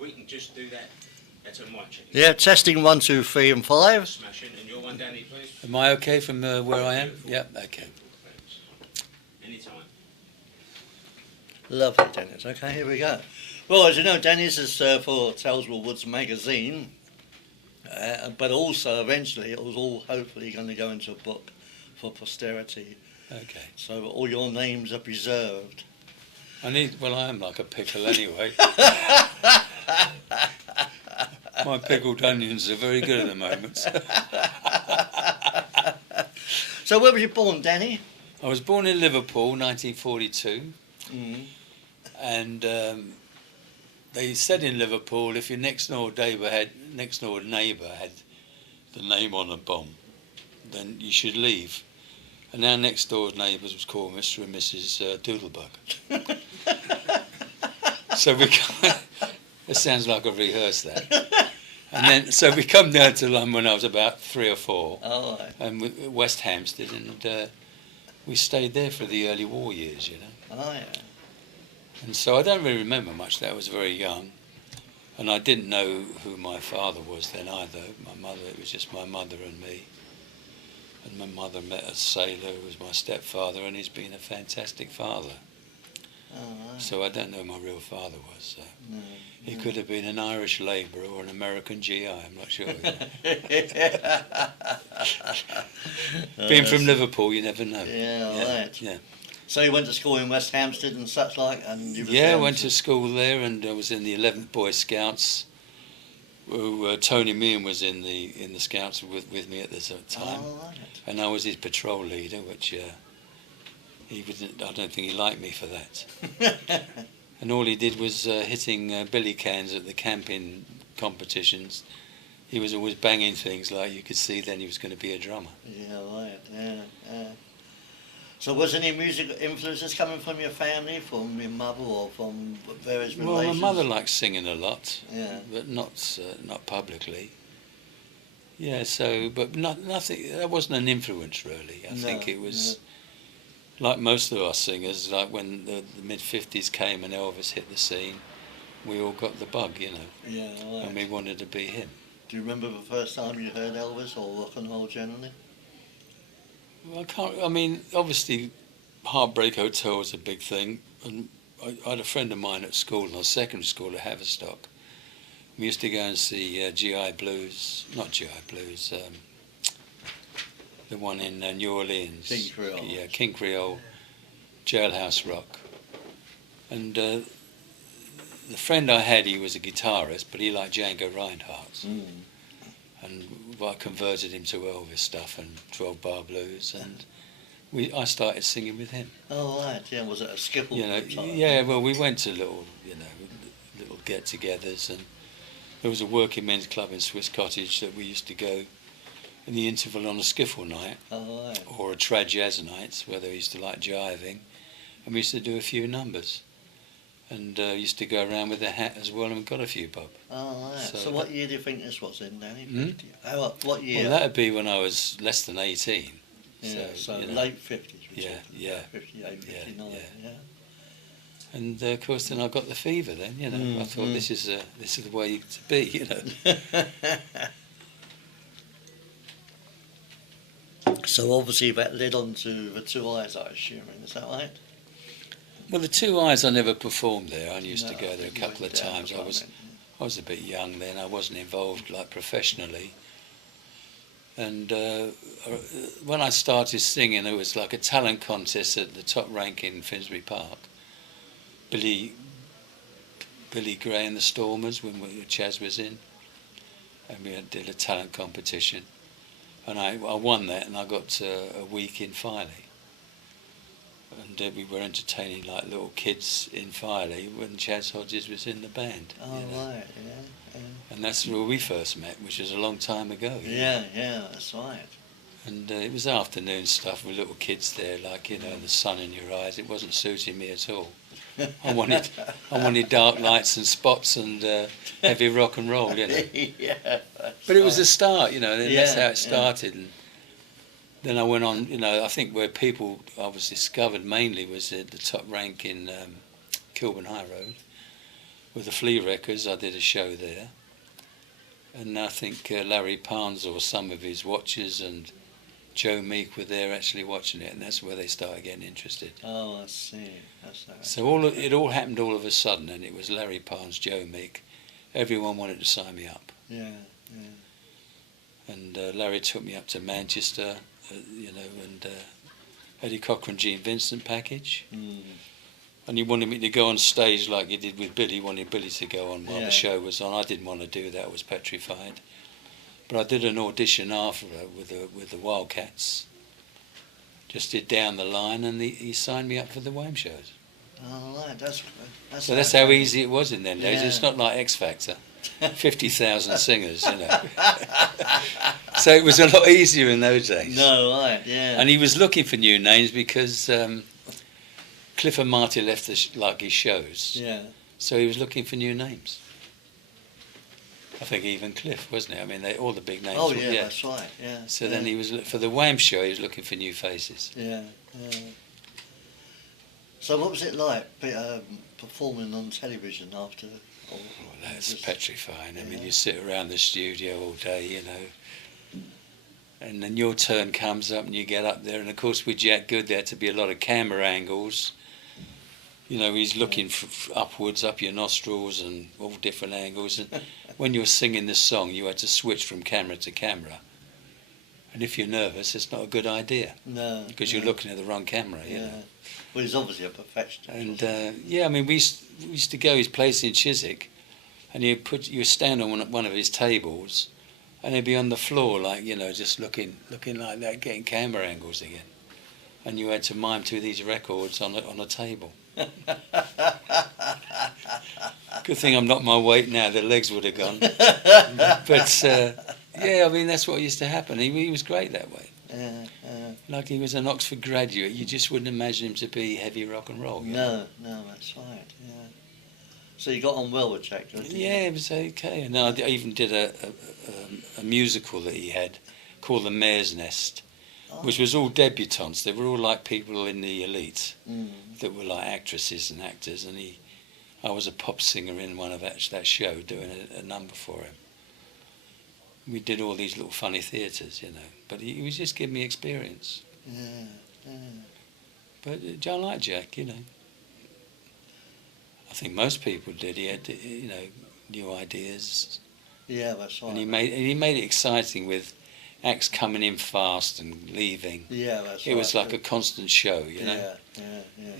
we can just do that. That's a mic check. Yeah, testing 1, 2, 3 and 5. Smashing. And your one, Danny, please. Am I okay from where I am? Beautiful. Yep, okay. Thanks. Anytime. Lovely, Denis. Okay, here we go. Well, as you know, Denis is for Telswell Woods magazine, but also eventually it was all hopefully going to go into a book for posterity. Okay. So all your names are preserved. Well, I am like a pickle anyway. My pickled onions are very good at the moment. So where were you born, Danny? I was born in Liverpool, 1942, and they said in Liverpool, if your next door neighbour had the name on a bomb, then you should leave. And our next door neighbours was called Mr. and Mrs. Doodlebug. So it sounds like I rehearsed that. And then, so we come down to London when I was about 3 or 4, and West Hampstead, and we stayed there for the early war years, you know. Oh, yeah. And so I don't really remember much. I was very young, and I didn't know who my father was then either. My mother, it was just my mother and me. And my mother met a sailor who was my stepfather, and he's been a fantastic father. Oh, right. So I don't know who my real father was. So. He could have been an Irish labourer or an American GI, I'm not sure. Being from Liverpool, you never know. Yeah, right. Yeah. So you went to school in West Hampstead and such like? And you I went to school there, and I was in the 11th Boy Scouts. Tony Meehan was in the Scouts with me at the time, and I was his patrol leader, which he wasn't. I don't think he liked me for that. And all he did was hitting billy cans at the camping competitions. He was always banging things like you could see then he was going to be a drummer. Yeah, right. Yeah. So was any music influences coming from your family, from your mother, or from various relations? Well, my mother liked singing a lot, but not publicly. Yeah, so but nothing. That wasn't an influence really. I think it was like most of our singers. Like when the mid-50s came and Elvis hit the scene, we all got the bug, you know. Yeah, right. And we wanted to be him. Do you remember the first time you heard Elvis or rock and roll generally? Well, I mean, obviously, Heartbreak Hotel was a big thing, and I had a friend of mine at school, in our secondary school at Haverstock. We used to go and see GI Blues, not GI Blues, the one in New Orleans. King Creole. Yeah, King Creole, Jailhouse Rock. And the friend I had, he was a guitarist, but he liked Django Reinhardt. And I converted him to Elvis stuff and 12-bar blues, and I started singing with him. Oh, right, yeah. Was it a skiffle? Well, we went to little get-togethers, and there was a working men's club in Swiss Cottage that we used to go in the interval on a skiffle night, or a trad jazz night, where they used to like jiving, and we used to do a few numbers. And used to go around with a hat as well, and we got a few bob. Oh, right. So what year do you think this was in, Danny? What year? Well, that would be when I was less than 18. Yeah, so late 50s. Yeah. 58, 59, yeah. And of course, then I got the fever. Then I thought this is the way to be, you know. So obviously that led on to the Two Eyes, I assume. Is that right? Well, the Two Eyes, I never performed there. I used to go there a couple of times. I was a bit young then. I wasn't involved like professionally. And when I started singing, it was like a talent contest at the top rank in Finsbury Park. Billy Gray and the Stormers, when Chaz was in, and we did a talent competition, and I won that, and I got a week in Filey. And we were entertaining like little kids in Filey when Chaz Hodges was in the band. Oh, right, yeah. And that's where we first met, which was a long time ago. Yeah, that's right. And it was afternoon stuff with little kids there, like, the sun in your eyes. It wasn't suiting me at all. I wanted dark lights and spots and heavy rock and roll, Yeah. But it was a start, and that's how it started. And then I went on, I think where I was discovered mainly was at the top rank in Kilburn High Road. with the Flea Records. I did a show there. And I think Larry Parnes or some of his watchers and Joe Meek were there actually watching it, and that's where they started getting interested. Oh, I see. That's right. So it all happened all of a sudden, and it was Larry Parnes, Joe Meek. Everyone wanted to sign me up. Yeah. And Larry took me up to Manchester, and Eddie Cochran, Gene Vincent package. Mm. And he wanted me to go on stage like he did with Billy. He wanted Billy to go on while Yeah. the show was on. I didn't want to do that. I was petrified. But I did an audition after with the Wildcats. Just did Down the Line, and he signed me up for the Wham shows. Oh, right. That's So that's how easy it was in them days. Yeah. It's not like X Factor. 50,000 singers, So it was a lot easier in those days. No, right, yeah. And he was looking for new names because Cliff and Marty left his shows. Yeah. So he was looking for new names. I think even Cliff, wasn't it? I mean, all the big names. Oh, yeah, that's right, yeah. So then he was, for the Wham show, he was looking for new faces. Yeah. So what was it like performing on television after? Well, that's petrifying. I mean, you sit around the studio all day, and then your turn comes up and you get up there. And of course, with Jack Good, there had to be a lot of camera angles. He's looking upwards, up your nostrils, and all different angles. And when you're singing this song, you had to switch from camera to camera. And if you're nervous, it's not a good idea. No. Because you're looking at the wrong camera, Well, he's obviously a perfectionist. And I mean, we used to go his place in Chiswick, and you stand on one of his tables, and he'd be on the floor, like just looking like that, getting camera angles again, and you had to mime to these records on a table. Good thing I'm not my weight now; the legs would have gone. But I mean, that's what used to happen. He was great that way. Like he was an Oxford graduate, you just wouldn't imagine him to be heavy rock and roll. No, that's right. Yeah. So you got on well with Jack, didn't you? Yeah, it was okay. And I even did a musical that he had called The Mare's Nest, which was all debutantes. They were all like people in the elite that were like actresses and actors. And I was a pop singer in one of that show doing a number for him. We did all these little funny theatres, but he was just giving me experience. Yeah. But I like Jack, I think most people did. He had, new ideas. Yeah, that's right. And he made it exciting with acts coming in fast and leaving. Yeah, that's right. It was like a constant show, Yeah.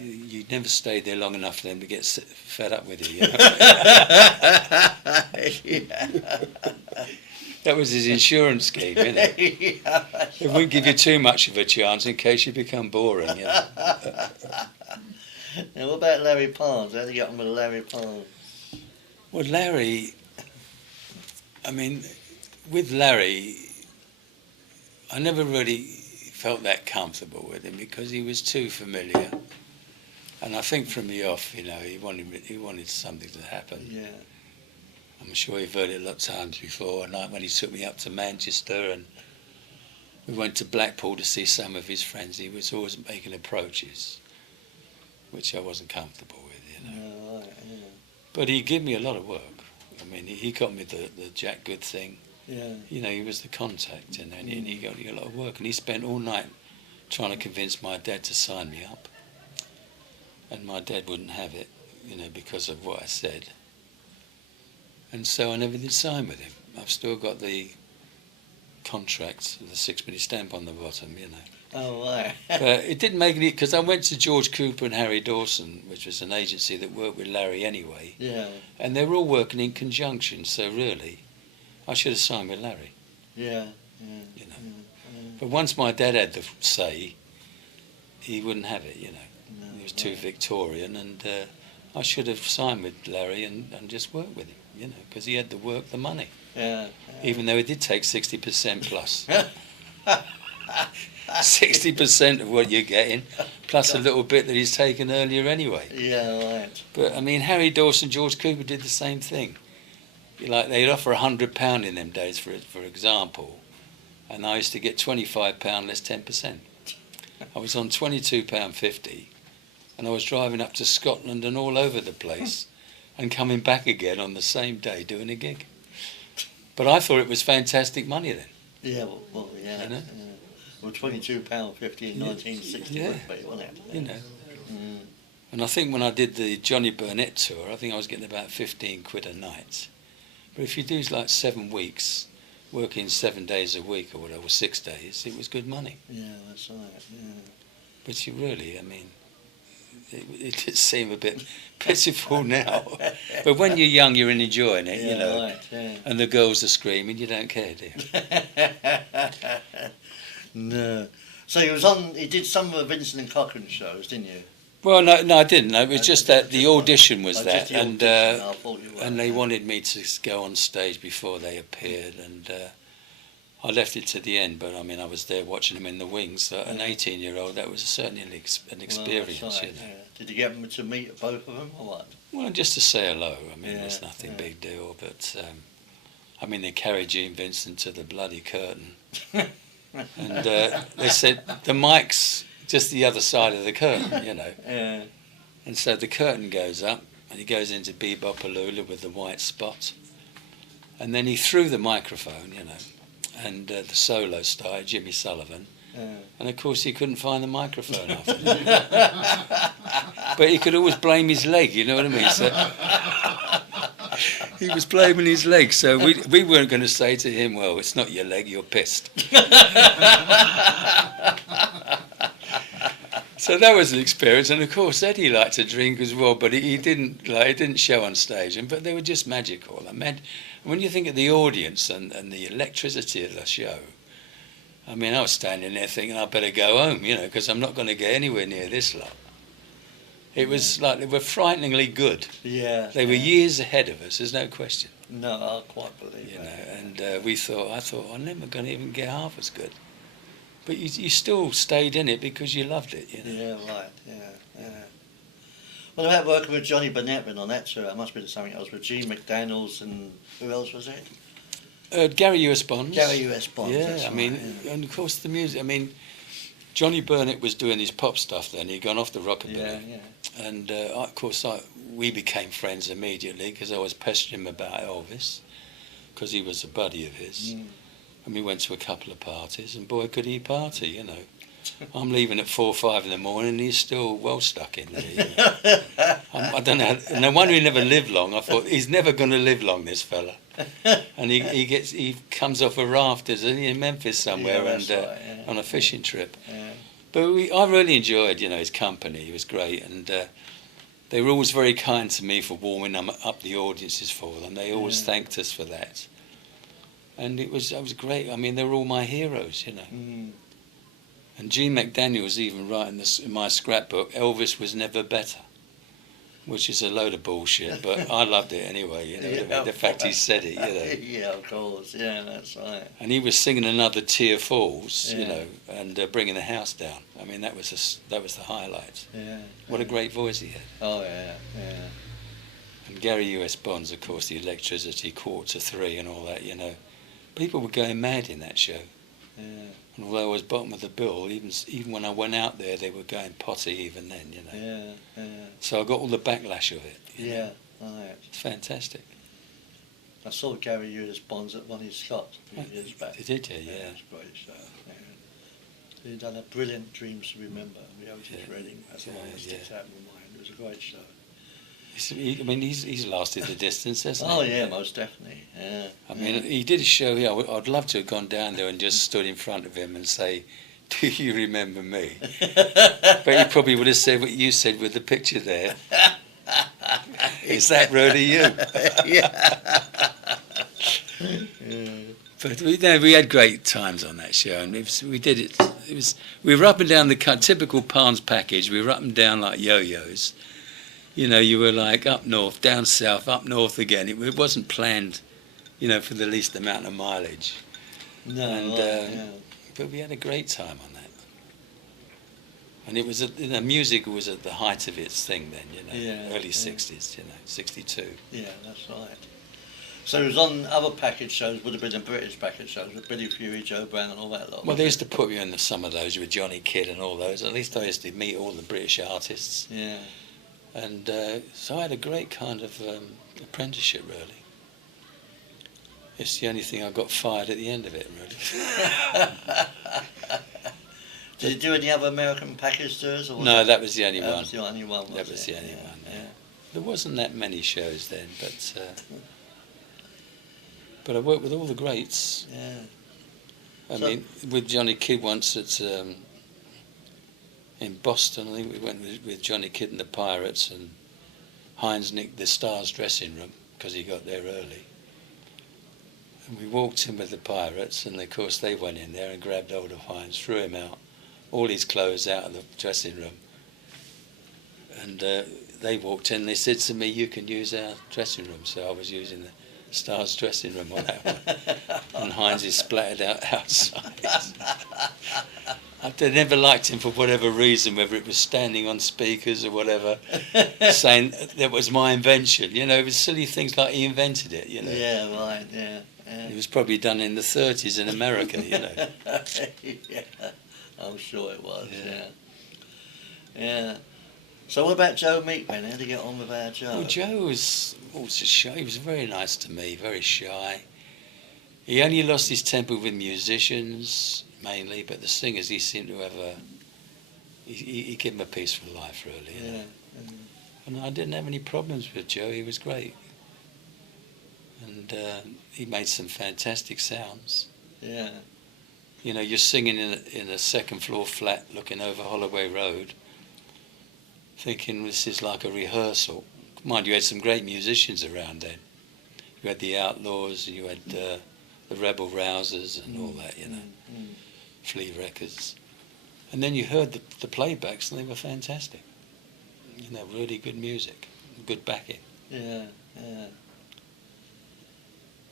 You never stayed there long enough for them to get fed up with you. That was his insurance scheme, It wouldn't give you too much of a chance in case you become boring, Now, what about Larry Parnes? How did you get on with Larry Parnes? Well, Larry, I mean, with Larry, I never really felt that comfortable with him because he was too familiar. And I think from the off, he wanted something to happen. Yeah. I'm sure you've heard it a lot of times before. And like when he took me up to Manchester and we went to Blackpool to see some of his friends, he was always making approaches, which I wasn't comfortable with, No, right, yeah. But he gave me a lot of work. I mean, he got me the Jack Good thing. Yeah. He was the contact, and he got me a lot of work. And he spent all night trying to convince my dad to sign me up. And my dad wouldn't have it, because of what I said. And so I never did sign with him. I've still got the contract, the 6-penny stamp on the bottom, Oh, right. But it didn't make any, because I went to George Cooper and Harry Dawson, which was an agency that worked with Larry anyway. Yeah. And they were all working in conjunction, so really, I should have signed with Larry. Yeah. But once my dad had the say, he wouldn't have it, No, He was too Victorian, and I should have signed with Larry and just worked with him, because he had the work, the money. Yeah. Even though he did take 60% plus. 60% of what you're getting, plus a little bit that he's taken earlier anyway. Yeah, right. But, I mean, Harry Dawson, George Cooper did the same thing. Like, they'd offer £100 in them days, for example, and I used to get £25 less 10%. I was on £22.50, and I was driving up to Scotland and all over the place, and coming back again on the same day doing a gig. But I thought it was fantastic money then. Yeah, yeah. You know? Well, £22.50 in 1960 Yeah. would be, wasn't it? You know. Mm. And I think when I did the Johnny Burnett tour, I think I was getting about 15 quid a night. But if you do like 7 weeks, working 7 days a week or whatever, 6 days, it was good money. Yeah, that's right, yeah. But you really, I mean, it did seem a bit pitiful now. But when you're young, you're enjoying it, you know. Right, yeah. And the girls are screaming, you don't care, do you? No. So he did some of Vincent and Cochrane shows, didn't you? Well, no, I didn't. It was just that the audition was Oh, that, just the and audition. I thought you were, and they yeah. wanted me to go on stage before they appeared, and I left it to the end. But I mean, I was there watching them in the wings. So an 18-year-old, that was certainly an experience. Well, that's right, You know. yeah. Did you get them to meet both of them, or what? Well, just to say hello. I mean, Yeah, it's nothing yeah. big deal. But I mean, they carried Gene Vincent to the bloody curtain, and they said the mic's just the other side of the curtain, you know. Yeah. And so the curtain goes up, and he goes into Bebopaloola with the white spot. And then he threw the microphone, you know, and the solo started, Jimmy Sullivan. And of course he couldn't find the microphone after that. But he could always blame his leg, you know what I mean? So he was blaming his leg, so we weren't going to say to him, well, it's not your leg, you're pissed. So that was an experience, and of course Eddie liked to drink as well, but he didn't show on stage. But they were just magical. When you think of the audience and the electricity of the show, I mean, I was standing there thinking I better go home, you know, because I'm not going to get anywhere near this lot. It was like they were frighteningly good. Yeah. They were years ahead of us. There's no question. No, I quite believe You that. know, and I thought I'm never going to even get half as good. But you still stayed in it because you loved it, you know. Yeah, right, yeah. What about working with Johnny Burnett on that tour? That must be something else with Gene McDaniels and who else was it? Gary U.S. Bonds. Gary U.S. Bonds. Yeah, that's I right, mean, yeah. and of course the music. I mean, Johnny Burnett was doing his pop stuff then. He'd gone off the rockabilly. Yeah. And we became friends immediately because I was pestering him about Elvis because he was a buddy of his. Mm. And we went to a couple of parties, and boy, could he party, you know. I'm leaving at 4 or 5 in the morning, and he's still well stuck in there. You know. I don't know. No wonder he never lived long. I thought he's never going to live long, this fella. And he comes off a raft, isn't he, in Memphis somewhere, Yeah, and that's right, yeah. on a fishing trip. Yeah. But I really enjoyed, you know, his company. He was great, and they were always very kind to me for warming up the audiences for them. They always thanked us for that. And it was great. I mean, they were all my heroes, you know. Mm. And Gene McDaniels even writing this in my scrapbook, Elvis was never better, which is a load of bullshit, but I loved it anyway, you know. Yeah. The fact he said it, you know. Yeah, of course. Yeah, that's right. And he was singing Another Tear Falls, you Yeah. know, and bringing the house down. I mean, that was the highlight. Yeah. What a great voice he had. Oh, yeah, yeah. And Gary U.S. Bonds, of course, the electricity, 2:45 and all that, you know. People were going mad in that show. Yeah. And although I was bottom of the bill, even when I went out there, they were going potty even then, you know. Yeah, yeah. So I got all the backlash of it. You know. Yeah, right. It's fantastic. I saw Gary U.S. Bonds at Ronnie Scott a few years back. Did you? Yeah. It's a great show. Yeah. He'd done a brilliant Dreams to Remember. We Otis Yeah. Redding. That's the Yeah, one that sticks yeah. out in my mind. It was a great show. He's lasted the distance, hasn't Oh, he? yeah, most definitely. Yeah. I mean, he did a show here. I'd love to have gone down there and just stood in front of him and say, "Do you remember me?" But he probably would have said what you said with the picture there. Is that really you? Yeah. But we had great times on that show, and we were up and down the typical Palms package. We were up and down like yo-yos. You know, you were like up north, down south, up north again. It wasn't planned, you know, for the least amount of mileage. No, And, yeah. But we had a great time on that. And it was, music was at the height of its thing then, you know, Yeah, early yeah. 60s, you know, 62. Yeah, that's right. So it was on other package shows, would have been the British package shows with Billy Fury, Joe Brown and all that lot. Well, they used to put me in some of those with Johnny Kidd and all those. At least I used to meet all the British artists. Yeah. And so I had a great kind of apprenticeship, really. It's the only thing I got fired at the end of it, really. Did you do any other American package tours? Or No, that was the only that one. was the only one. That was the only one. Yeah. There wasn't that many shows then, but I worked with all the greats. Yeah. I mean, with Johnny Kidd once at in Boston, I think we went with Johnny Kidd and the Pirates, and Hines nicked the Stars dressing room because he got there early. And we walked in with the Pirates, and of course they went in there and grabbed hold of Hines, threw him out, all his clothes out of the dressing room. And they walked in, they said to me, "You can use our dressing room." So I was using the Stars dressing room on that one. And Hines is splattered out outside. I never liked him for whatever reason, whether it was standing on speakers or whatever, saying that was my invention. You know, it was silly things like he invented it, you know. Yeah, right, yeah. It was probably done in the 30s in America, you know. Yeah, I'm sure it was, yeah. So what about Joe Meek, then? How did you get on with our Joe? Well, Joe was also shy. He was very nice to me, very shy. He only lost his temper with musicians, mainly, but the singers, he seemed to have he gave them a peaceful life, really. You know? And I didn't have any problems with Joe. He was great. And he made some fantastic sounds. Yeah. You know, you're singing in a second floor flat looking over Holloway Road, thinking this is like a rehearsal. Mind you, had some great musicians around then. You had the Outlaws, and you had the Rebel Rousers and all that, you know, Flea Records. And then you heard the playbacks, and they were fantastic. You know, really good music, good backing. Yeah, yeah.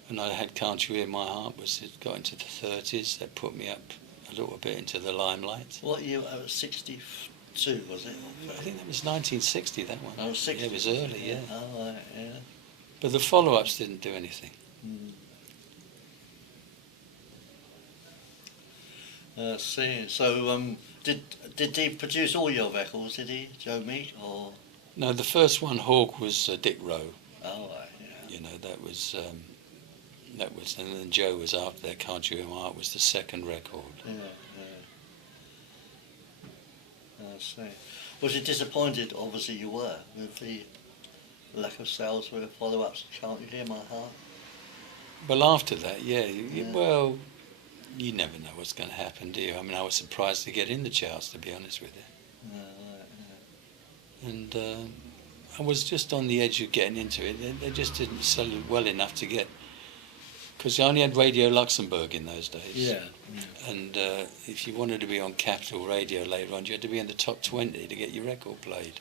And I had Can't You Hear My Heart, it got into the 30s. That put me up a little bit into the limelight. What year? 62, was it? I think that was 1960, that one. Oh, 60. Yeah, it was early, yeah. Oh, right, yeah. But the follow-ups didn't do anything. See. So, did he produce all your records? Did he, Joe Meek, or? No, the first one, Hawk, was Dick Rowe. Oh, right, yeah. You know, that was, and then Joe was after that. Can't You Hear My Heart was the second record. Yeah. I see. Was you disappointed? Obviously, you were with the lack of sales with the follow-ups. Can't You Hear My Heart? Well, after that, well, you never know what's going to happen, do you? I mean, I was surprised to get in the charts, to be honest with you. Yeah. And I was just on the edge of getting into it. They just didn't sell it well enough to get... Because I only had Radio Luxembourg in those days. Yeah. And if you wanted to be on Capital Radio later on, you had to be in the top 20 to get your record played.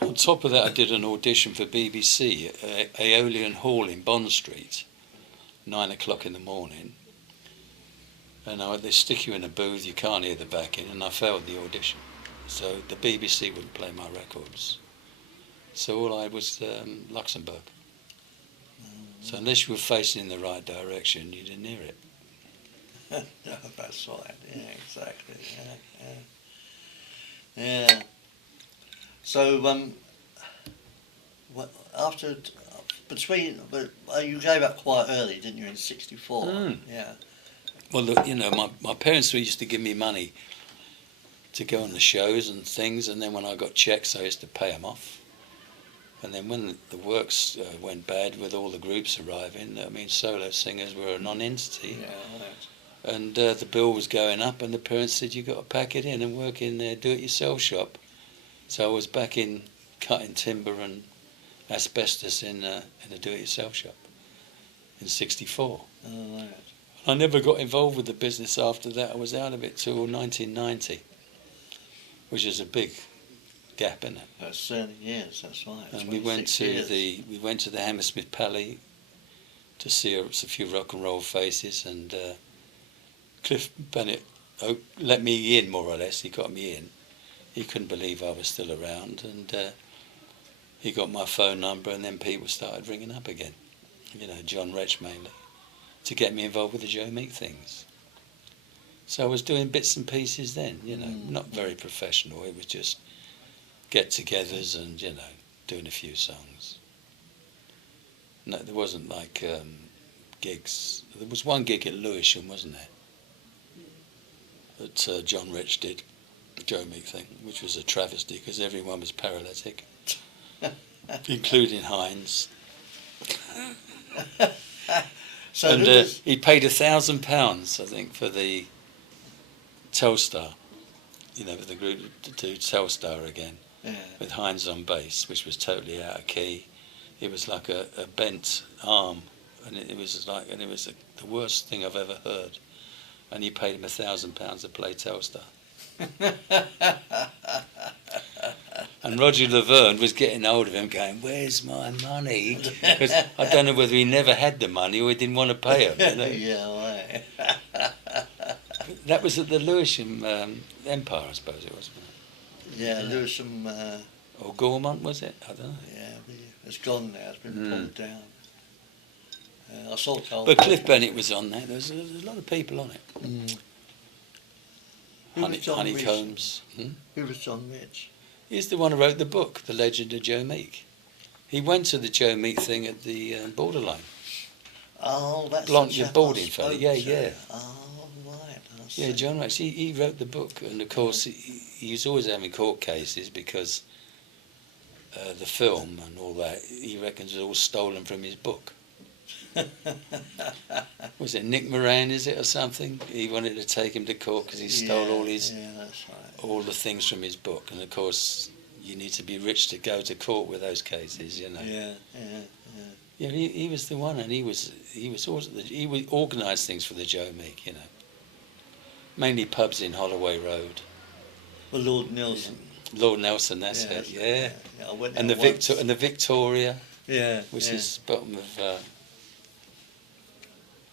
On top of that, I did an audition for BBC at Aeolian Hall in Bond Street, 9 o'clock in the morning. And they stick you in a booth, you can't hear the backing, and I failed the audition. So the BBC wouldn't play my records. So all I had was Luxembourg. So unless you were facing in the right direction, you didn't hear it. No, that's right. Yeah, exactly. Yeah. So, you gave up quite early, didn't you? In '64. Yeah. Well, look, you know, my parents used to give me money to go on the shows and things, and then when I got checks, I used to pay them off. And then when the works went bad with all the groups arriving, I mean, solo singers were a non-entity. Yeah, right. And the bill was going up, and the parents said, "You've got to pack it in and work in their do-it-yourself shop." So I was back in cutting timber and asbestos in a do-it-yourself shop in '64. Oh, right. I never got involved with the business after that. I was out of it till 1990, which is a big gap, isn't it? That's 30 years. That's right. And we went to the Hammersmith Palais to see a few rock and roll faces, and Cliff Bennett let me in, more or less. He got me in. He couldn't believe I was still around, and he got my phone number, and then people started ringing up again. You know, John Wretch mainly, to get me involved with the Joe Meek things. So I was doing bits and pieces then, you know, not very professional. It was just get-togethers and, doing a few songs. No, there wasn't like gigs. There was one gig at Lewisham, wasn't there? That John Rich did, the Joe Meek thing, which was a travesty because everyone was paralytic, including Hines. So And he paid £1,000, I think, for the Telstar, for the group to do Telstar again, with Hines on bass, which was totally out of key. It was like a bent arm, and it was the worst thing I've ever heard. And he paid him £1,000 to play Telstar. And Roger Laverne was getting hold of him going, "Where's my money?" Because I don't know whether he never had the money or he didn't want to pay him. Yeah, right. That was at the Lewisham Empire, I suppose it was. Yeah, Lewisham. Or Gormont, was it? I don't know. Yeah, it's gone now. It's been pulled down. I saw Carl. But Cliff Bennett was on there. There was a lot of people on it. Honeycombs. Who was John Rich? He's the one who wrote the book, The Legend of Joe Meek. He went to the Joe Meek thing at the Borderline. Oh, that's the boarding fella. Yeah. Oh, right. Yeah, John Rich. He wrote the book, and of course he was always having court cases because the film and all that, he reckons, was all stolen from his book. Was it Nick Moran, is it, or something? He wanted to take him to court because he stole all his all the things from his book, and of course you need to be rich to go to court with those cases, Yeah. He was the one, and he would organise things for the Joe Meek, mainly pubs in Holloway Road. Well, Lord Nelson. Lord Nelson, that's it. Yeah. I went And the Victoria. Yeah. Which is bottom of.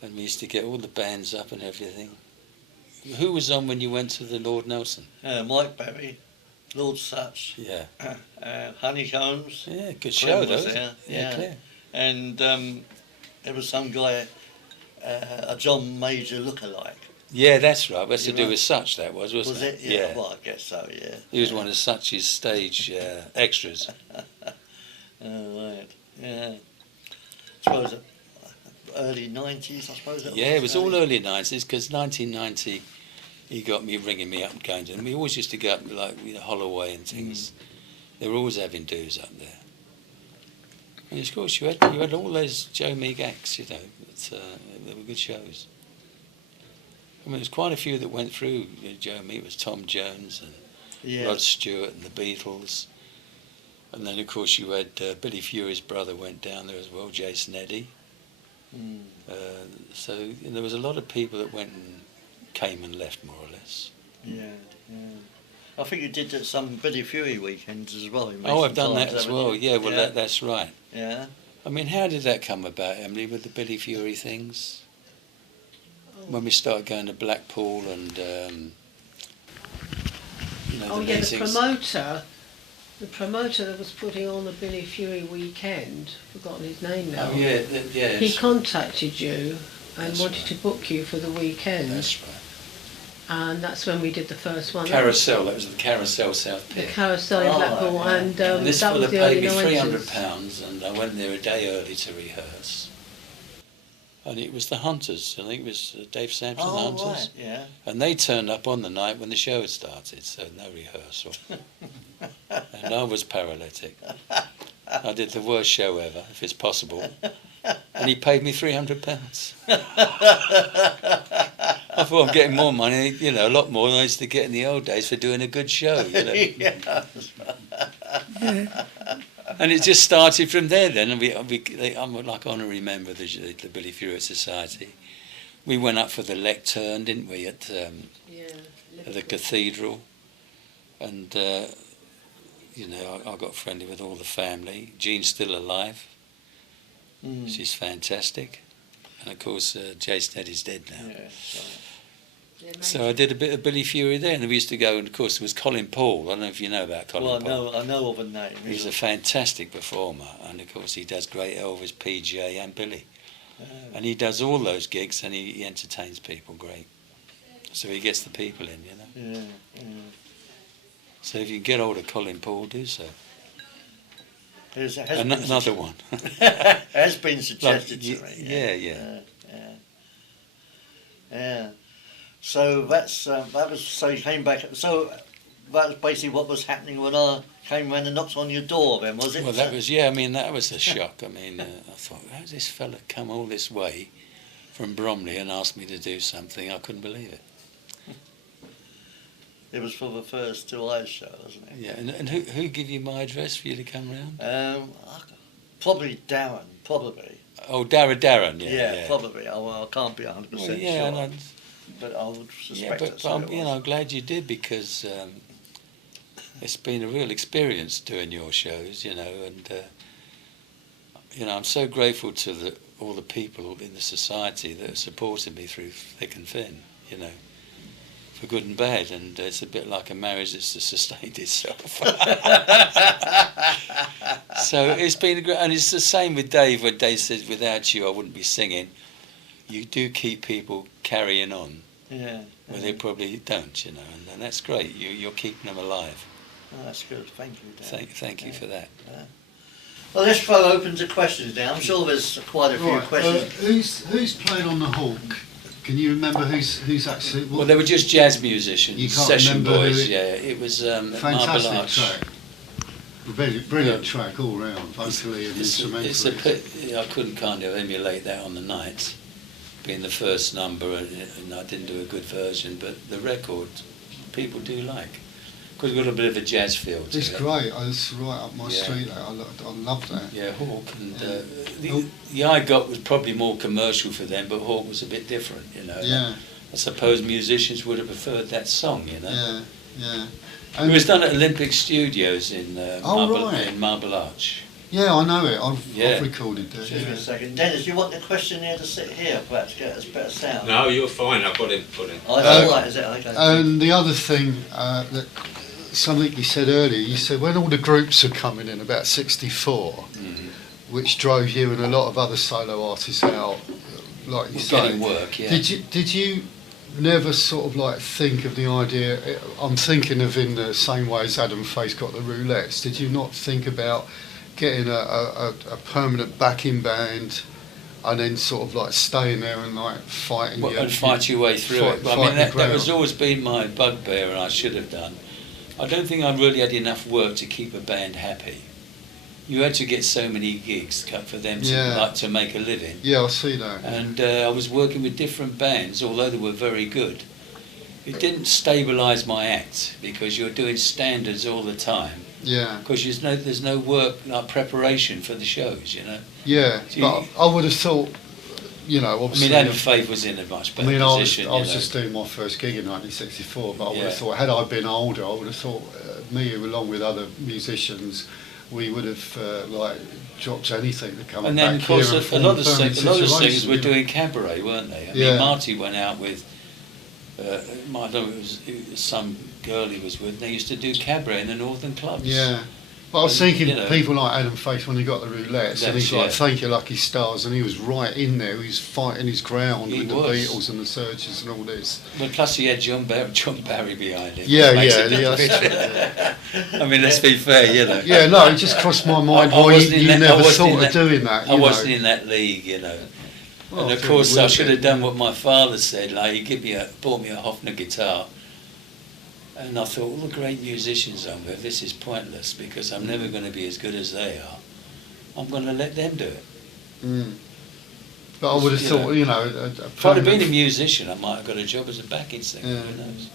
And we used to get all the bands up and everything. Who was on when you went to the Lord Nelson? Mike Berry, Lord Such. Yeah. Honeycombs. Yeah, good show, though. Yeah. Clear. And there was some guy, a John Major lookalike. Yeah, that's right. What's to do with Such, that wasn't Was it? Yeah. Well, I guess so, yeah. He was one of Such's stage extras. Right. Yeah. I suppose early 90s, I suppose. Yeah, it was all early 90s, because 1990 he got me ringing me up and going to them. We always used to go up like Holloway and things. They were always having do's up there. And of course you had all those Joe Meek acts, they were good shows. I mean, there's quite a few that went through Joe Meek. It was Tom Jones and Rod Stewart and the Beatles. And then, of course, you had Billy Fury's brother went down there as well, Jason Eddy. So there was a lot of people that went and came and left, more or less. Yeah. I think you did some Billy Fury weekends as well. I've done that as well. Yeah, well, that's right. Yeah. I mean, how did that come about, Emily, with the Billy Fury things? When we started going to Blackpool and, the promoter that was putting on the Billy Fury weekend, forgotten his name now. Oh, yeah. He contacted you and wanted to book you for the weekend. That's right. And that's when we did the first one. Carousel, that was the Carousel South Pier. The Carousel in Blackpool, and this that fella was the early paid me 90s. £300, and I went there a day early to rehearse. And it was the Hunters. I think it was Dave Sampson Hunters. Right, yeah. And they turned up on the night when the show had started, so no rehearsal. And I was paralytic. I did the worst show ever, if it's possible. And he paid me £300. I thought I'm getting more money, a lot more than I used to get in the old days for doing a good show, Yeah. And it just started from there then. And I'm like honorary member of the Billy Fury Society. We went up for the lectern, didn't we, at the cathedral. And, I got friendly with all the family. Jean's still alive. She's fantastic. And, of course, Jason Eddy's dead now. Yeah, right. So I did a bit of Billy Fury there, and we used to go, and of course there was Colin Paul. I don't know if you know about Colin Paul. I know of a name. He's a fantastic performer, and of course he does great Elvis, PJ and Billy. And he does all those gigs, and he entertains people great. So he gets the people in, Yeah. So if you can get hold of Colin Paul, do so. Another one. Has been suggested to me. Yeah. Yeah. So that's that was so you came back. So that was basically what was happening when I came round and knocked on your door. Then was it? Well, that was I mean, that was a shock. I mean, I thought, how's this fella come all this way from Bromley and asked me to do something? I couldn't believe it. It was for the first Two Eyes show, wasn't it? Yeah, and who gave you my address for you to come round? Probably Darren, probably. Oh, Darren, yeah. Probably. I can't be 100% Well, sure. But I would suspect but I'm glad you did, because it's been a real experience doing your shows, and I'm so grateful to all the people in the society that have supported me through thick and thin, for good and bad, and it's a bit like a marriage that's sustained itself. So it's been great, and it's the same with Dave. When Dave says, "Without you, I wouldn't be singing," you do keep people carrying on. Yeah. Where they probably don't, and that's great. You're keeping them alive. Oh, that's good. Thank you, Dan. Thank you for that. Yeah. Well, let's throw open to questions now. I'm sure there's quite a few questions. Who's playing on the Hawk? Can you remember who's actually? Well, they were just jazz musicians, You can't session remember boys. who It was Marble fantastic Arch. track. Brilliant track all round, vocally and instrumentally. I couldn't kind of emulate that on the night, being the first number, and I didn't do a good version. But the record, people do like, because we've got a bit of a jazz feel to It's it. great. It's right up my street. I love that. Yeah, Hawk, and the I Got was probably more commercial for them, but Hawk was a bit different, Yeah. I suppose musicians would have preferred that song, Yeah. It was done at Olympic Studios in right. Marble Arch. Yeah, I know it. I've recorded that. Just a second. Dennis, you want the questionnaire to sit here, perhaps get us better sound? No, you're fine. I've got it. Oh, that's all right, is it? Okay. And the other thing that something you said earlier, you said when all the groups are coming in about '64, which drove you and a lot of other solo artists out, like you say. Getting work, yeah. Did you never sort of like think of the idea? I'm thinking of in the same way as Adam Faith got the Roulettes. Did you not think about getting a permanent backing band and then sort of like staying there and like fighting? And fight your way through it. But I mean, that has always been my bugbear, and I should have done. I don't think I really had enough work to keep a band happy. You had to get so many gigs for them to make a living. Yeah, I see that. And I was working with different bands, although they were very good. It didn't stabilise my act, because you're doing standards all the time. Yeah. Because there's no work, like preparation for the shows, Yeah, So but I would have thought, obviously. I mean, Adam Faith was in a much better position. I was just doing my first gig in 1964, but I would have thought, had I been older, I would have thought me, along with other musicians, we would have dropped anything to come back. And then, of course, here a lot of singers were doing cabaret, weren't they? I mean, Marty went out with, I don't know, it was some girl he was with, and they used to do cabaret in the northern clubs. Yeah. But I was thinking people like Adam Faith when he got the Roulettes, and he's like, "Thank you, Lucky Stars," and he was right in there. He was fighting his ground with the Beatles and the Searchers and all this. But plus he had John Barry behind him. Yeah. I mean, let's be fair, Yeah, no, it just crossed my mind why you never thought of doing that. I wasn't in that league, Well, and of course, I should have done what my father said. Like, he bought me a Hofner guitar. And I thought, all the great musicians I'm with, this is pointless, because I'm never going to be as good as they are. I'm going to let them do it. But I would have thought, if I'd have been a musician, I might have got a job as a backing singer. Yeah. Who knows?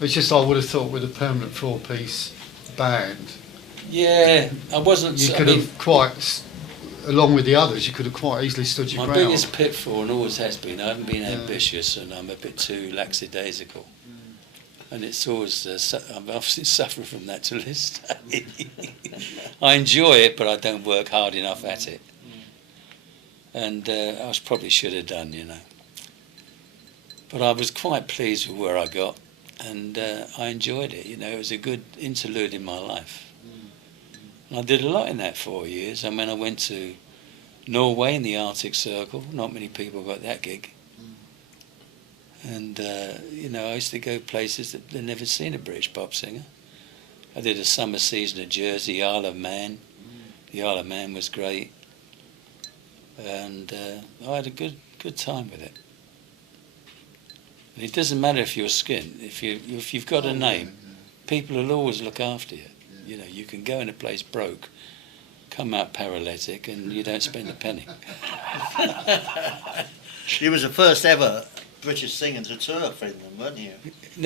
It's just I would have thought with a permanent four-piece band. Yeah, I wasn't. You could have quite, along with the others, you could have quite easily stood your ground. My biggest pitfall, and always has been, I haven't been ambitious, and I'm a bit too lackadaisical. And it's always, I'm obviously suffering from that to this day. I enjoy it, but I don't work hard enough at it. And I probably should have done, But I was quite pleased with where I got, and I enjoyed it. It was a good interlude in my life. And I did a lot in that 4 years. I mean, I went to Norway in the Arctic Circle. Not many people got that gig. And, I used to go places that they'd never seen a British pop singer. I did a summer season at Jersey, Isle of Man. The Isle of Man was great, and I had a good time with it. And it doesn't matter if you're skint. If you've got a name, people will always look after you. You know, you can go in a place broke, come out paralytic, and you don't spend a penny. You was the first ever British singer to tour Finland, weren't you?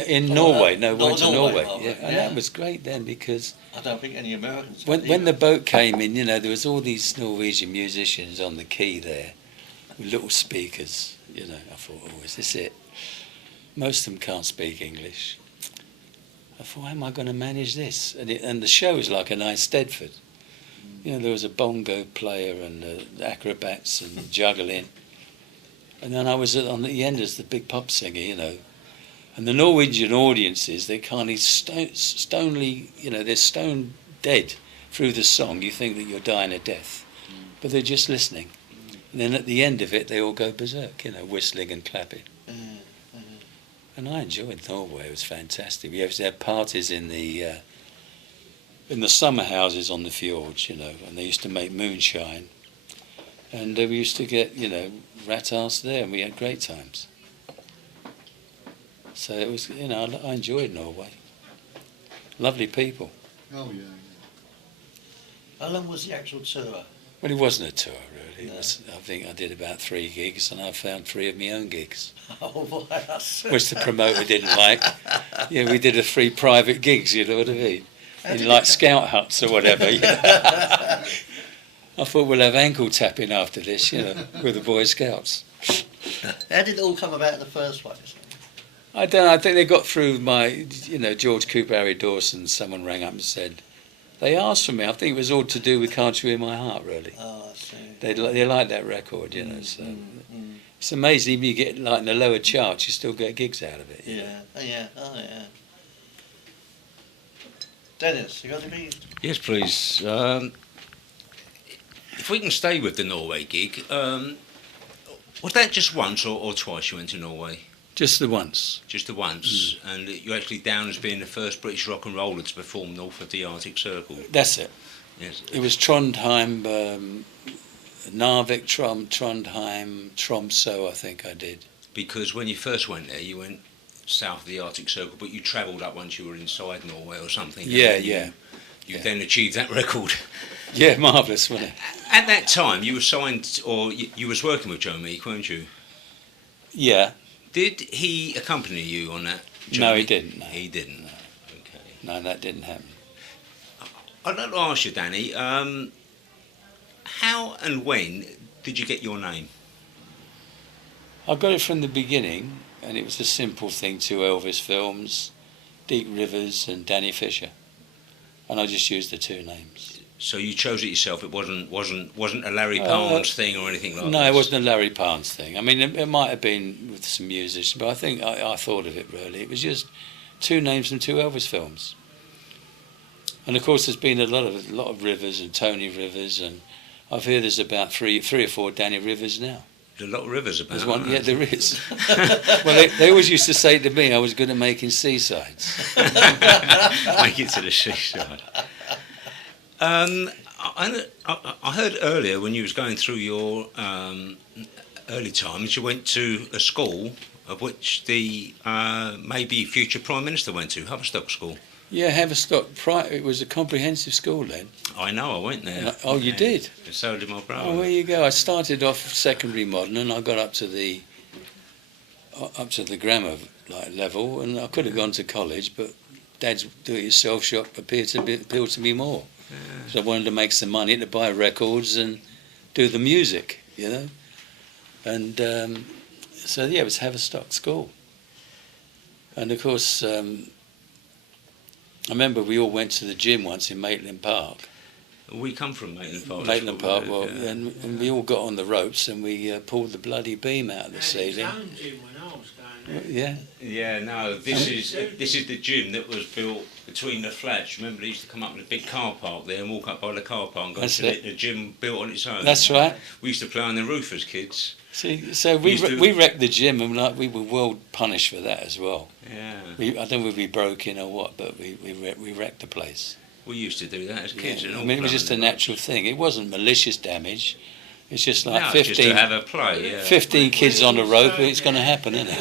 In Norway, no, went to Norway. Norway. Yeah, and that was great then, because I don't think any Americans. when the boat came in, you know, there was all these Norwegian musicians on the quay there with little speakers. You know, I thought, oh, is this it? Most of them can't speak English. I thought, how am I going to manage this? And the show was like a nice Stedford. You know, there was a bongo player and acrobats and juggling. And then I was on the end as the big pop singer, you know. And the Norwegian audiences, they're kind of stonely, you know, they're stone dead through the song. You think that you're dying a death. But they're just listening. And then at the end of it, they all go berserk, you know, whistling and clapping. And I enjoyed Norway. It was fantastic. We used to have parties in the summer houses on the fjords, you know, and they used to make moonshine. And we used to get, you know, rat-ass there, and we had great times. So it was, you know, I enjoyed Norway. Lovely people. Oh, yeah. How long was the actual tour? Well, it wasn't a tour, really. No. It was, I think I did about 3 gigs, and I found 3 of my own gigs, Oh, boy, that's... which the promoter didn't like. Yeah, we did 3 private gigs, you know what I mean? In like scout huts or whatever. You know? I thought we'll have ankle tapping after this, you know, with the Boy Scouts. How did it all come about in the first place? I don't know, I think they got through my, you know, George Cooper, Harry Dawson, someone rang up and said, they asked for me. I think it was all to do with Can't You Hear My Heart, really. Oh, I see. They like that record, you know, so... It's amazing, even you get like in the lower charts, you still get gigs out of it. Yeah, oh yeah. Dennis, you got any? Yes, please. If we can stay with the Norway gig, was that just once or twice you went to Norway? Just the once. Just the once, and you're actually down as being the first British rock and roller to perform north of the Arctic Circle. That's it. Yes. It was Trondheim, Narvik, Trondheim, Tromsø, I think I did. Because when you first went there, you went south of the Arctic Circle, but you travelled up once you were inside Norway or something. Yeah, and yeah. You then achieved that record. Yeah, marvellous, wasn't it? At that time, you were signed, or you was working with Joe Meek, weren't you? Yeah. Did he accompany you on that journey? No, he didn't. No. He didn't. Okay. No, that didn't happen. I'd like to ask you, Danny, how and when did you get your name? I got it from the beginning, and it was a simple thing, 2 Elvis films, Deep Rivers and Danny Fisher. And I just used the 2 names. So you chose it yourself. It wasn't a Larry Parnes thing or anything like that. No, it wasn't a Larry Parnes thing. I mean, it might have been with some musicians, but I think I thought of it really. It was just 2 names from 2 Elvis films. And of course, there's been a lot of Rivers and Tony Rivers, and I've heard there's about 3 or 4 Danny Rivers now. There's a lot of rivers about. There's one, yeah, there is. Well, they always used to say to me I was good at making seasides. Make it to the seaside. I heard earlier when you was going through your early times, you went to a school of which the maybe future Prime Minister went to, Haverstock School. Yeah, Haverstock. It was a comprehensive school then. I know, I went there. Oh, you did? So did my brother. Oh, there you go. I started off secondary modern, and I got up to the grammar level, and I could have gone to college, but Dad's do-it-yourself shop appealed to me more. Yeah. So I wanted to make some money to buy records and do the music, you know. And so yeah, it was Haverstock School. And of course, I remember we all went to the gym once in Maitland Park. We come from Maitland Park. Maitland Park, well, yeah. and we all got on the ropes and we pulled the bloody beam out of the ceiling. His own gym when I was going Yeah. Yeah, no, this is the gym that was built between the flats. Remember, they used to come up in a big car park there and walk up by the car park and go That's to it. the gym built on its own. That's right. We used to play on the roof as kids. See, so We used to- we wrecked the gym, and like we were well punished for that as well. Yeah, I don't know if we broke in or what, but we wrecked the place. we used to do that as kids. Yeah. And I all mean, it was play just on a the roof. natural thing. It wasn't malicious damage. It's just like No, 15, just to have a play. Yeah. 15 kids on the rope. It's going to happen, isn't it?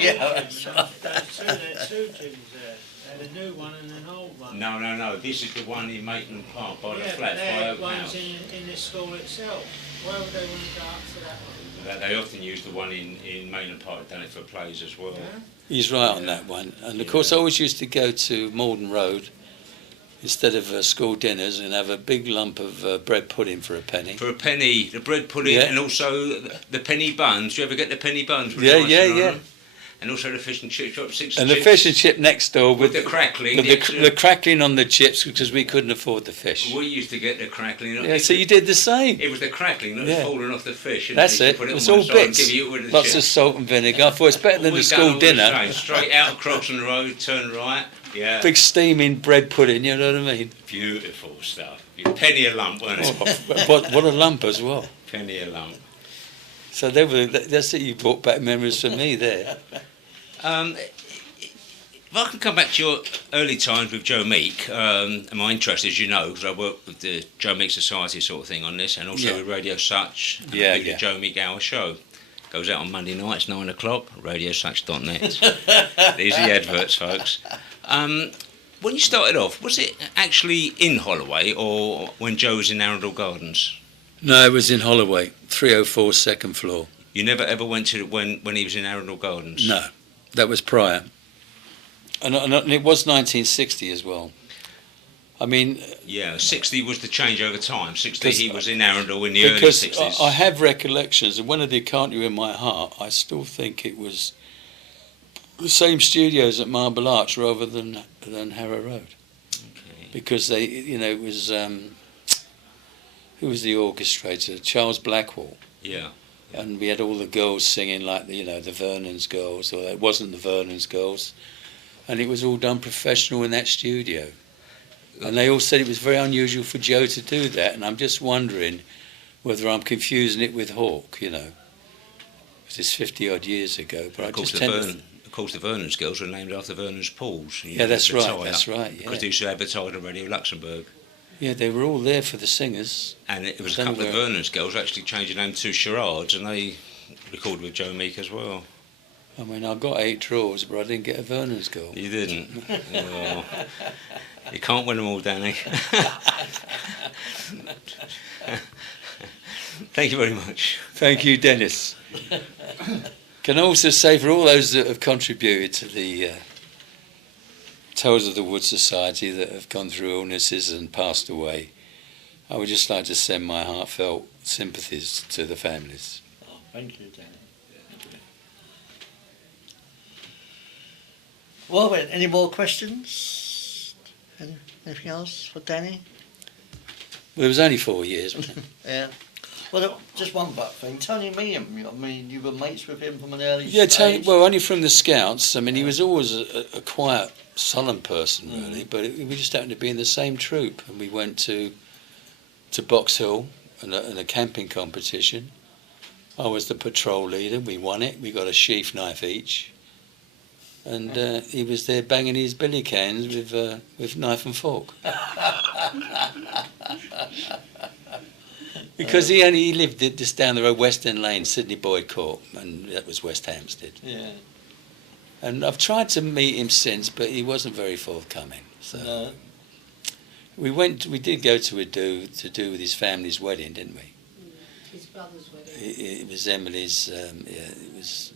Yeah, that's right. There's two gyms there. There's a new one and an old one. No. This is the one in Maitland Park by the Yeah, but flats by they're Oak ones House. in the school itself. Why would they want to go up to that one? They often use the one in Maitland Park. Done it for plays as well. Yeah? He's right on that one. And of course, I always used to go to Malden Road instead of school dinners and have a big lump of bread pudding for a penny. For a penny, the bread pudding, Yeah. and also the penny buns. Do you ever get the penny buns? With Yeah, the yeah, icing on yeah. them? And also the fish and chip shop, six And the chips fish and chip next door with with the crackling. the crackling on the chips because we couldn't afford the fish. We used to get the crackling. Yeah, so you did the same. It was the crackling that was Yeah. falling off the fish. And That's they used it. to put It was on one all side and bits. give you it with the Lots of chips. salt and vinegar. I thought it's better than We the done school all the dinner. same. Straight out of Croxton Road, turn right. Yeah. Big steaming bread pudding, you know what I mean? Beautiful stuff. Penny a lump, wasn't it? Oh, what a lump as well. Penny a lump. So that's it. You brought back memories for me there. If I can come back to your early times with Joe Meek, and my interest, as you know, because I work with the Joe Meek Society sort of thing on this, and also Yeah. with Radio Such, and Yeah, I do the yeah. Joe Meek Hour show. Goes out on Monday nights, 9 o'clock, radiosuch.net. These are the adverts, folks. When you started off, was it actually in Holloway or when Joe was in Arundel Gardens? No, it was in Holloway, 304 second floor. You never ever went to when he was in Arundel Gardens? No, that was prior. And it was 1960 as well. I mean, Yeah, 60 was the change over time. 60 Because- he was in Arundel in the early because 60s. I have recollections, and when I did Can't You In My Heart, I still think it was the same studios at Marble Arch rather than Harrow Road. Okay. Because they, it was, who was the orchestrator? Charles Blackwell. Yeah. And we had all the girls singing like, the Vernon's girls, or it wasn't the Vernon's girls. And it was all done professional in that studio. And they all said it was very unusual for Joe to do that, and I'm just wondering whether I'm confusing it with Hawke, because it's 50-odd years ago. But I Of course, just of course, the Vernon's girls were named after Vernon's pools. Yeah, that's right, that's right, yeah. Because they used to advertise on Radio Luxembourg. Yeah, they were all there for the singers. And it was a Don't couple of know. Vernon's girls actually changed their name to Charades, and they recorded with Joe Meek as well. I mean, I got 8 draws, but I didn't get a Vernon's girl. You didn't? Well, you can't win them all, Danny. Thank you very much. Thank you, Denis. Can I also say for all those that have contributed to the Tales of the Wood Society that have gone through illnesses and passed away, I would just like to send my heartfelt sympathies to the families. Oh, thank you, Danny. Well, then, any more questions? Anything else for Danny? Well, it was only 4 years, wasn't it? Yeah. Well, just one but thing. Tony Meehan, I mean, you were mates with him from an early Yeah, stage. well, only from the Scouts. I mean, he was always a quiet, solemn person, really, but we just happened to be in the same troop, and we went to Box Hill in a camping competition. I was the patrol leader. We won it. We got a sheath knife each, and he was there banging his billy cans with knife and fork. Because he lived just down the road, West End Lane, Sydney Boyd Court, and that was West Hampstead. Yeah. And I've tried to meet him since, but he wasn't very forthcoming. So No. we did go to a to do with his family's wedding, didn't we? His brother's wedding. It was Emily's. It was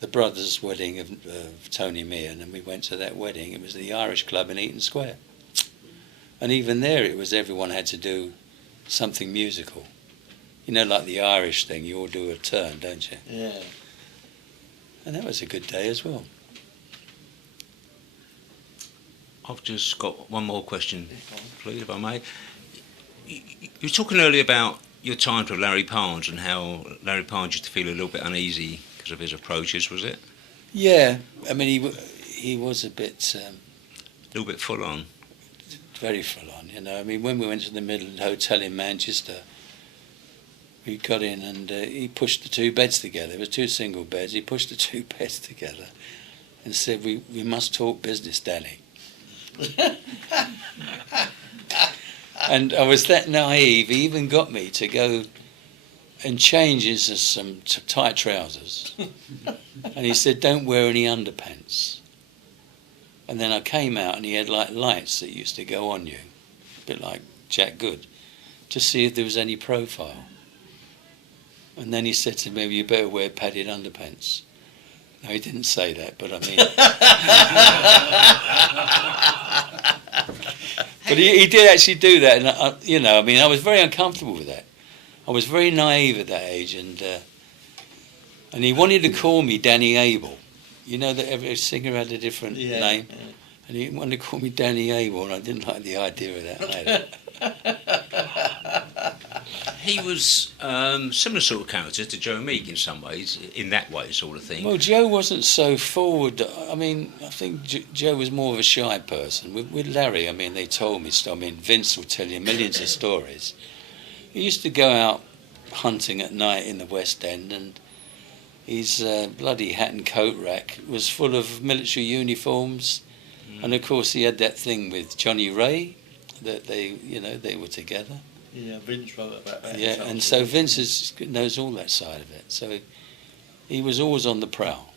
the brother's wedding of Tony Meehan, and we went to that wedding. It was the Irish Club in Eaton Square, and even there, it was everyone had to do something musical. Like the Irish thing, you all do a turn, don't you? Yeah. And that was a good day as well. I've just got one more question, please, if I may. You were talking earlier about your times with Larry Parnes and how Larry Parnes used to feel a little bit uneasy because of his approaches, was it? Yeah, I mean, he was a bit A little bit full on. very full on, you know. I mean, when we went to the Midland Hotel in Manchester, we got in and he pushed the two beds together. There were two single beds. He pushed the two beds together and said, we must talk business, Danny. And I was that naive, he even got me to go and change into some tight trousers. And he said, don't wear any underpants. And then I came out and he had like lights that used to go on you, a bit like Jack Good, to see if there was any profile. And then he said to me, well, you better wear padded underpants. No, he didn't say that, but I mean... But he did actually do that, and you know, I mean, I was very uncomfortable with that. I was very naive at that age, and he wanted to call me Danny Abel. You know that every singer had a different name, and he wanted to call me Danny Abel, and I didn't like the idea of that either. He was similar sort of character to Joe Meek in some ways, in that way sort of thing. Well, Joe wasn't so forward. I mean, I think Joe was more of a shy person. With Larry, I mean, they told me stuff. I mean, Vince will tell you millions of stories. He used to go out hunting at night in the West End, and his bloody hat and coat rack was full of military uniforms. And of course, he had that thing with Johnny Ray, that they were together. Yeah, Vince wrote about that. Yeah, and so Vince knows all that side of it. So he was always on the prowl.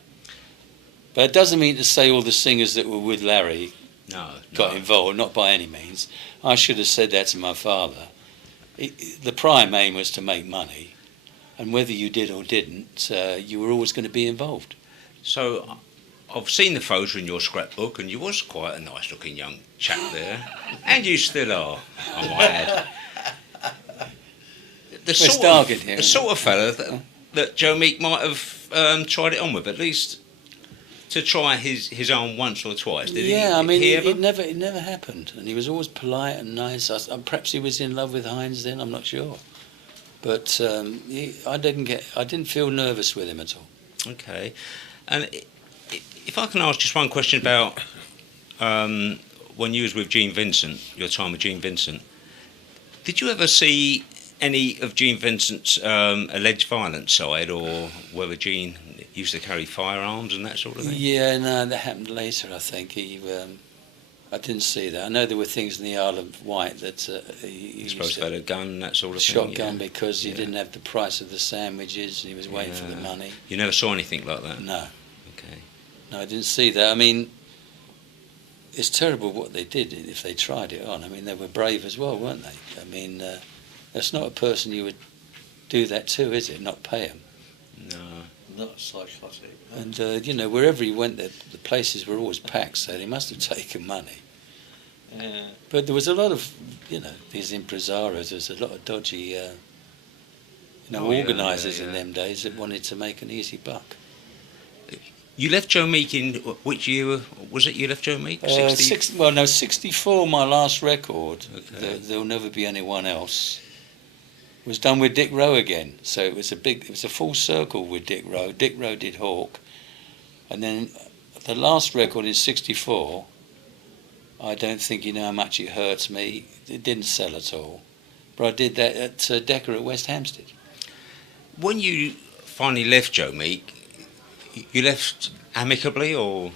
But it doesn't mean to say all the singers that were with Larry got involved, not by any means. I should have said that to my father. The prime aim was to make money, and whether you did or didn't, you were always going to be involved. So I've seen the photo in your scrapbook, and you was quite a nice-looking young chap there, and you still are, I might add. The sort of fella that Joe Meek might have tried it on with, at least to try his arm once or twice. Did he? Yeah, I mean, it it never happened, and he was always polite and nice. Perhaps he was in love with Hines then. I'm not sure, but I didn't feel nervous with him at all. Okay, and if I can ask just one question about when you was with Gene Vincent, your time with Gene Vincent, did you ever see any of Gene Vincent's alleged violent side, or whether Gene used to carry firearms and that sort of thing? Yeah, no, that happened later, I think. I didn't see that. I know there were things in the Isle of Wight that he supposed to have had a gun, that sort of thing. Shotgun, because he didn't have the price of the sandwiches and he was waiting for the money. You never saw anything like that? No. Okay. No, I didn't see that. I mean, it's terrible what they did if they tried it on. I mean, they were brave as well, weren't they? I mean, that's not a person you would do that to, is it? Not pay him. No. Not psychotic. And, wherever he went, the places were always packed, so they must have taken money. Yeah. But there was a lot of, these impresarios, there was a lot of dodgy, organisers in them days that wanted to make an easy buck. You left Joe Meek in, which year was it you left Joe Meek? 64, my last record, Okay. There'll Never Be Anyone Else, was done with Dick Rowe again. So it was a full circle with Dick Rowe. Dick Rowe did Hawk. And then the last record in 64, I don't think you know how much it hurts me. It didn't sell at all. But I did that at Decca at West Hampstead. When you finally left Joe Meek, you left amicably, or?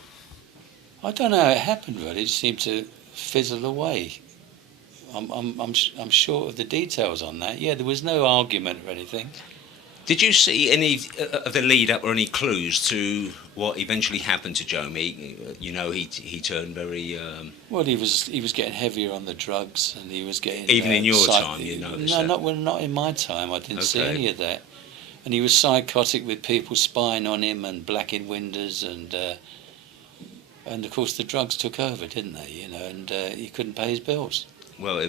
I don't know how it happened, really. It seemed to fizzle away. I'm short of the details on that. Yeah, there was no argument or anything. Did you see any of the lead up or any clues to what eventually happened to Joe Meek? He turned very. Well, he was getting heavier on the drugs, and he was getting even in your time, you noticed no, that? not in my time. I didn't see Okay. any of that. And he was psychotic with people spying on him and blacking windows, and of course the drugs took over, didn't they? And he couldn't pay his bills. Well,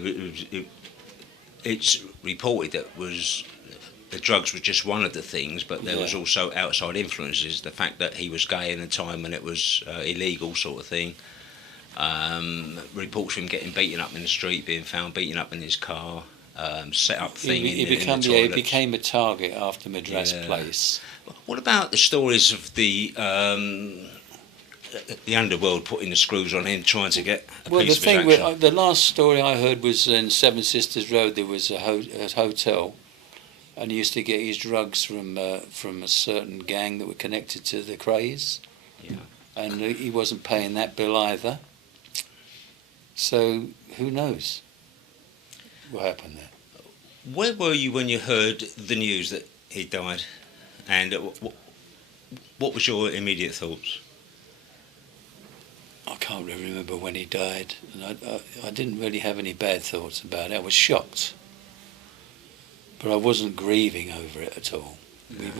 it's reported that the drugs were just one of the things, but there was also outside influences. The fact that he was gay in a time when it was illegal, sort of thing. Reports of him getting beaten up in the street, being found beaten up in his car. set up thing. He in the toilets. became a target after Madras Yeah. Place. What about the stories of the underworld putting the screws on him, trying to get a Well, the piece of his thing, action? the last story I heard was in Seven Sisters Road. There was a hotel, and he used to get his drugs from a certain gang that were connected to the Crays. Yeah. And he wasn't paying that bill either. So who knows what happened there? Where were you when you heard the news that he died? And what was your immediate thoughts? I can't really remember when he died, and I didn't really have any bad thoughts about it. I was shocked, but I wasn't grieving over it at all. I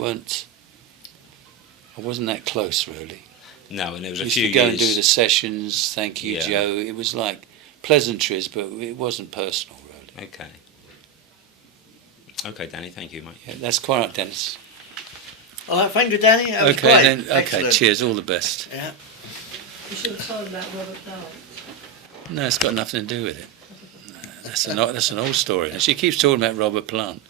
wasn't that close, really. No, and there was I a used few to go years. and do the sessions, thank you, Yeah. Joe. It was like pleasantries, but it wasn't personal, really. Okay. Okay, Danny, thank you, mate. Yeah, that's quite right, Dennis. All right, thank you, Danny. That was Okay, great. then. Okay, Excellent. cheers. All the best. Yeah. You should have told about Robert Plant. No, it's got nothing to do with it. That's an old story. And she keeps talking about Robert Plant,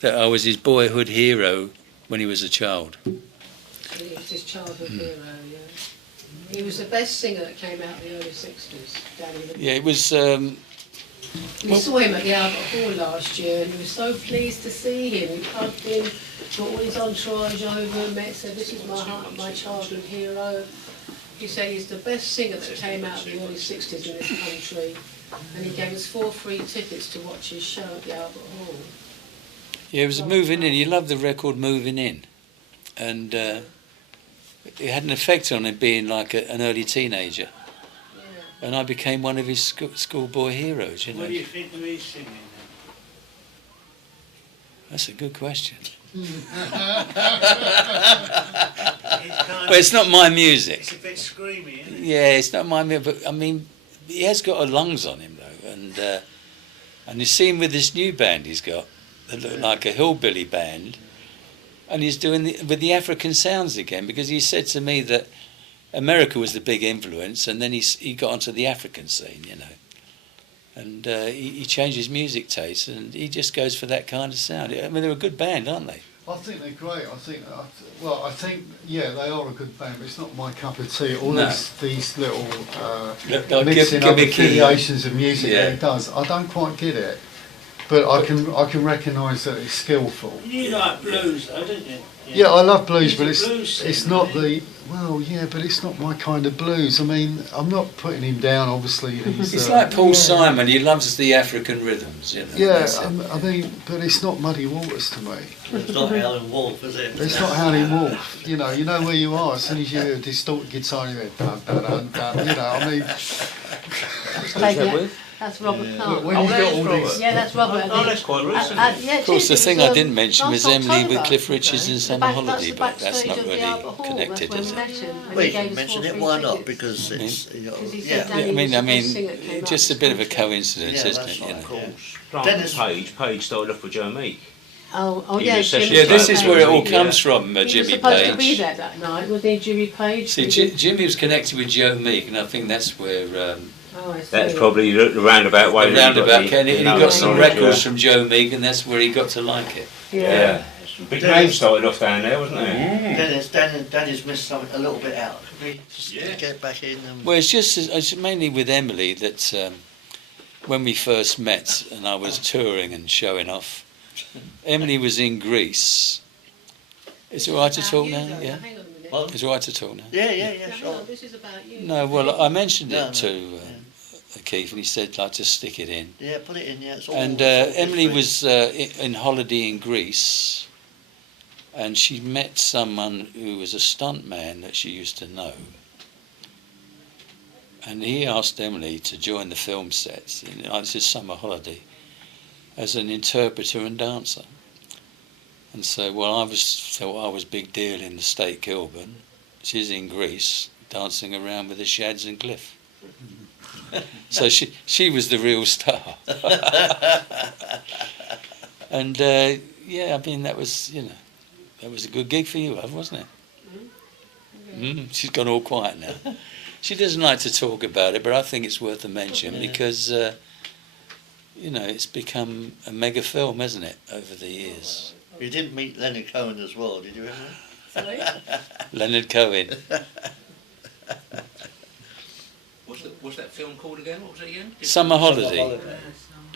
that I was his boyhood hero when he was a child. He was his childhood hero, yeah. He was the best singer that came out in the early 60s, Danny. Yeah, it was. We saw him at the Albert Hall last year, and he was so pleased to see him. He plugged in, brought all his entourage over, and met, said, "This is my childhood hero." He said he's the best singer that came out in the early 60s in this country, and he gave us 4 free tickets to watch his show at the Albert Hall. Yeah, it was moving in. He loved the record Moving In, and it had an effect on him being like an early teenager. Yeah. And I became one of his schoolboy heroes. You know, What do you think of his singing then? that's a good question. It's But it's not my music. It's a bit screamy, isn't it? Yeah, it's not my music. But I mean, he has got a lungs on him though, and you see him with this new band he's got, that look like a hillbilly band, and he's doing with the African sounds again, because he said to me that America was the big influence, and then he got onto the African scene, you know, and he changed his music taste, and he just goes for that kind of sound. I mean, they're a good band, aren't they? I think they're great. I think yeah, they are a good band, but it's not my cup of tea. All No. these little They'll mixing up gimmicky. affiliations of music Yeah. that he does, I don't quite get it. But I can recognise that it's skillful. You like blues though, don't you? Yeah, I love blues, He's but a it's blues singer, it's not isn't the but it's not my kind of blues. I mean, I'm not putting him down. Obviously, he's It's like Paul Simon. He loves the African rhythms, you know. Yeah, that's it. I mean, but it's not Muddy Waters to me. It's not Howlin' Wolf, is it? It's not Howlin' Wolf. You know where you are as soon as you hear a distorted guitar in your head. Dun, dun, dun, dun, you know, I mean, That's Robert look, Plant. when you've got all these. Yeah, that's Robert. Oh, that's quite recent. Yeah, Of course, the thing I didn't mention was last Emily with October. Cliff Richards in Summer Holiday, but that's backstage not of the really Albert Hall. connected, That's is when it? we met him, and Well, he you gave can us mention 4 it, free why not? tickets. Because it's, you know, Because he said yeah. Danny I mean, was the best singer that came just a out bit of a this country. coincidence, Yeah, isn't that's it? You right, know? of course. Grant Dennis- Page started off with Joe Meek. Oh He yeah, was a session Jimmy Yeah, this Page. is where it all Yeah. comes from, He was Jimmy supposed to be Page. there that night, wasn't he, Jimmy Page? See, Jimmy was connected with Joe Meek, and I think that's where Oh, I see. That's probably the roundabout way. the that he got roundabout the- came. the He got knowledge, some yeah. records from Joe Meek, and that's where he got to like it. Yeah. Big name started off down there, wasn't there? Dennis missed something a little bit out. Could we just get back in? And Well, it's mainly with Emily that when we first met, and I was touring and showing off, Emily was in Greece. Is it all right to About talk you, now? though. Yeah. Hang on a minute. Well, Is it all right to talk now? yeah, Now, hang sure. on, this is about you. No, well, I mentioned No, it to Keith, and he said, like, just stick it in. Yeah, put it in. Yeah, it's all. And it's all Emily history. was in holiday in Greece, and she met someone who was a stuntman that she used to know. And he asked Emily to join the film sets, this is summer holiday, as an interpreter and dancer. And so, well, thought I was big deal in the State Kilburn. She's in Greece, dancing around with the Shads and Cliff. So she was the real star. And yeah, I mean, that was a good gig for you, love, wasn't it? She's gone all quiet now. She doesn't like to talk about it, but I think it's worth a mention because you know, it's become a mega film, hasn't it, over the years? You didn't meet Leonard Cohen as well, did you ever? Sorry? Leonard Cohen. What's that film called again? What was it again? Summer Holiday.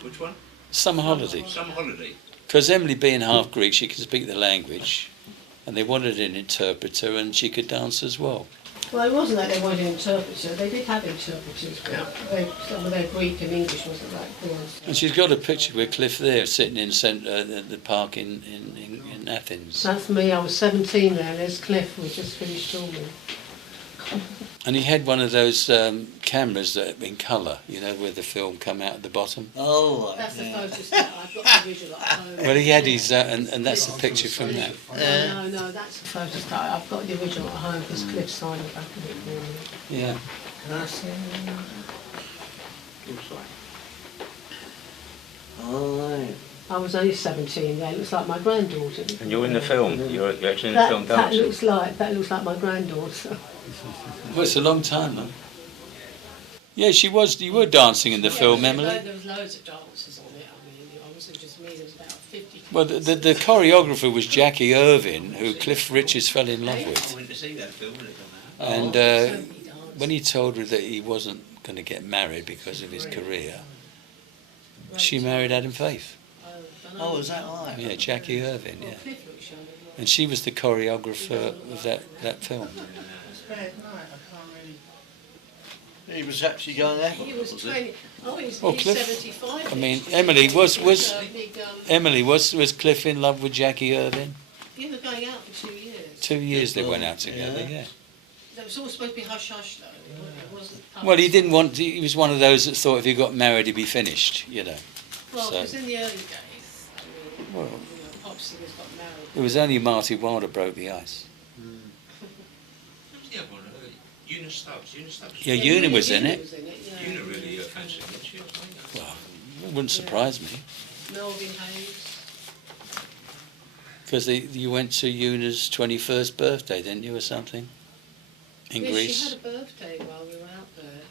Which one? Summer Holiday. Summer Holiday. Because Emily, being half Greek, she can speak the language, and they wanted an interpreter, and she could dance as well. Well, it wasn't that they wanted an interpreter. They did have interpreters, but some of their Greek and English wasn't that good. And she's got a picture with Cliff there, sitting in the park in Athens. That's me. I was 17 there. There's Cliff. We just finished filming. And he had one of those cameras that in colour, you know, where the film come out at the bottom. Oh, right, That's the yeah. photostat. I've got the original at home. Well, he had his, and that's the picture from that. No, that's the photostat. I've got the original at home because Cliff signed the back of it for me. Yeah. That's it. Oh, right. I was only 17 then. It looks like my granddaughter. And you're in the film. You're actually in the That, film that dancing. looks like my granddaughter. Well, it's a long time, though. Yeah, she was. You were dancing in the film, Emily. There was loads of dancers on it. I mean, it wasn't just me. There was about 50. Well, the choreographer was Jackie Irvine, who Cliff Richards fell in love with. I went to see that film when it came out. And So many dancers. when he told her that he wasn't going to get married because of his career, she married Adam Faith. Oh, is that right? Yeah, Jackie Irvine, Well, yeah. Cliff looked young as well. And she was the choreographer of that film. It's bad night, I can't really... He was actually going there. He was 20. Oh, he's Well, Cliff- 75. I mean, next year. Emily, was Big, Emily, was Cliff in love with Jackie Irvine? they were going out for 2 years. 2 years they Well, went out together, yeah. yeah. It was all supposed to be hush hush though. It wasn't. Well, he didn't want. He was one of those that thought if he got married, he'd be finished. You know. Well, so- it was in the early days. I mean, Well- pop singers got married. It was only Marty Wilder broke the ice. Who's the other one? Eunice Stubbs. Eunice Stubbs. Yeah, Una was in it. Yeah. Una really fancied it. She was Well, it wouldn't surprise me Melvin Hayes. because you went to Una's 21st birthday, didn't you, or something? In Yes, Greece. she had a birthday while we were out there.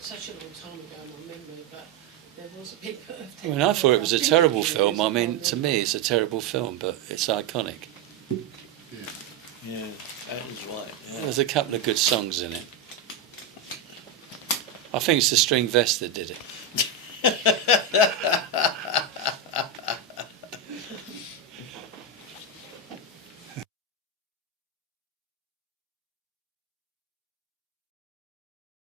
Such a long time ago, my memory, but there was a big birthday. I mean, I thought it was a terrible film. I mean, to me, it's a terrible film, but it's iconic. Yeah, that is right. Yeah. There's a couple of good songs in it. I think it's the String Vest that did it.